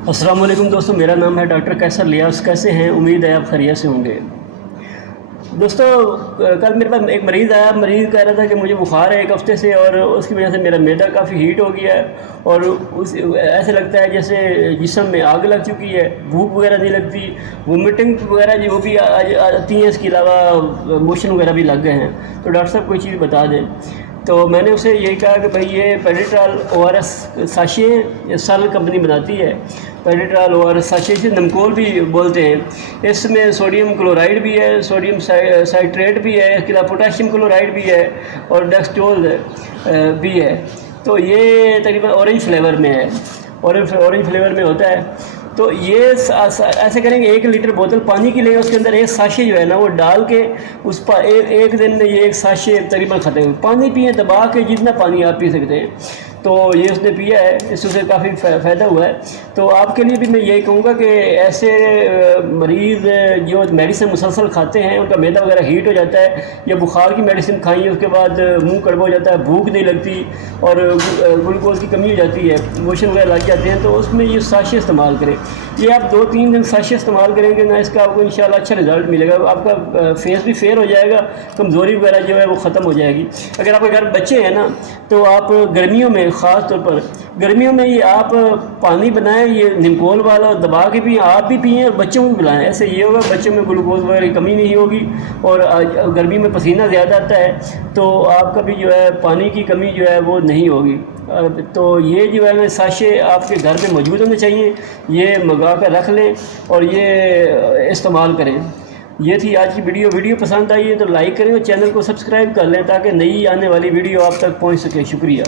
अस्सलाम वालेकुम दोस्तों, मेरा नाम है डॉक्टर कैसर लियास। कैसे हैं? उम्मीद है आप खैरियत से होंगे। दोस्तों, कल मेरे पास एक मरीज़ आया। मरीज़ कह रहा था कि मुझे बुखार है 1 हफ़्ते से और उसकी वजह से मेरा मैदा काफ़ी हीट हो गया है और उस ऐसे लगता है जैसे जिस्म में आग लग चुकी है। भूख वगैरह नहीं लगती, वोमिटिंग वगैरह जो भी आती हैं, इसके अलावा मोशन वगैरह भी लग गए हैं। तो डॉक्टर साहब कोई चीज़ बता दें। तो मैंने उसे यही कहा कि भाई ये पेडिट्रॉल ORS साशे सल कंपनी बनाती है। पेडिट्रॉल ORS साशे से नमकोल भी बोलते हैं। इसमें सोडियम क्लोराइड भी है, सोडियम साइट्रेट भी है, इसके अलावा पोटाशियम क्लोराइड भी है और डेक्सट्रोज भी है। तो ये तकरीबन ऑरेंज फ्लेवर में है, ऑरेंज फ्लेवर में होता है। तो ये ऐसे करेंगे, 1 लीटर बोतल पानी की लेंगे, उसके अंदर एक साशे जो है ना वो डाल के उस पर एक दिन में ये 1 साशे तकरीबन ख़त्म। पानी पिए दबा के, जितना पानी आप पी सकते हैं। तो ये उसने पिया है, इससे काफ़ी फ़ायदा हुआ है। तो आपके लिए भी मैं यही कहूँगा कि ऐसे मरीज़ जो मेडिसिन मुसलसल खाते हैं, उनका मैदा वगैरह हीट हो जाता है, या बुखार की मेडिसिन खाई उसके बाद मुंह कड़वा हो जाता है, भूख नहीं लगती और ग्लूकोज की कमी हो जाती है, मोशन वगैरह लग जाते हैं, तो उसमें ये साशे इस्तेमाल करें। ये आप 2-3 दिन साशे इस्तेमाल करेंगे ना, इसका आपको इंशाल्लाह अच्छा रिज़ल्ट मिलेगा। आपका फेस भी फेयर हो जाएगा, कमज़ोरी वगैरह जो है वो ख़त्म हो जाएगी। अगर आपके घर बच्चे हैं ना, तो आप गर्मियों में, ख़ास तौर पर गर्मियों में, ये आप पानी बनाएं, ये निमकोल वाला दबा के भी आप भी पिएँ और बच्चों को भी पिलाएं। ऐसे ये होगा बच्चों में ग्लूकोज वगैरह की कमी नहीं होगी और गर्मी में पसीना ज़्यादा आता है तो आपका भी जो है पानी की कमी जो है वो नहीं होगी। तो ये जो है साशे आपके घर में मौजूद होने चाहिए, ये मंगा कर रख लें और ये इस्तेमाल करें। ये थी आज की वीडियो पसंद आई है तो लाइक करें और चैनल को सब्सक्राइब कर लें ताकि नई आने वाली वीडियो आप तक पहुंच सके। शुक्रिया।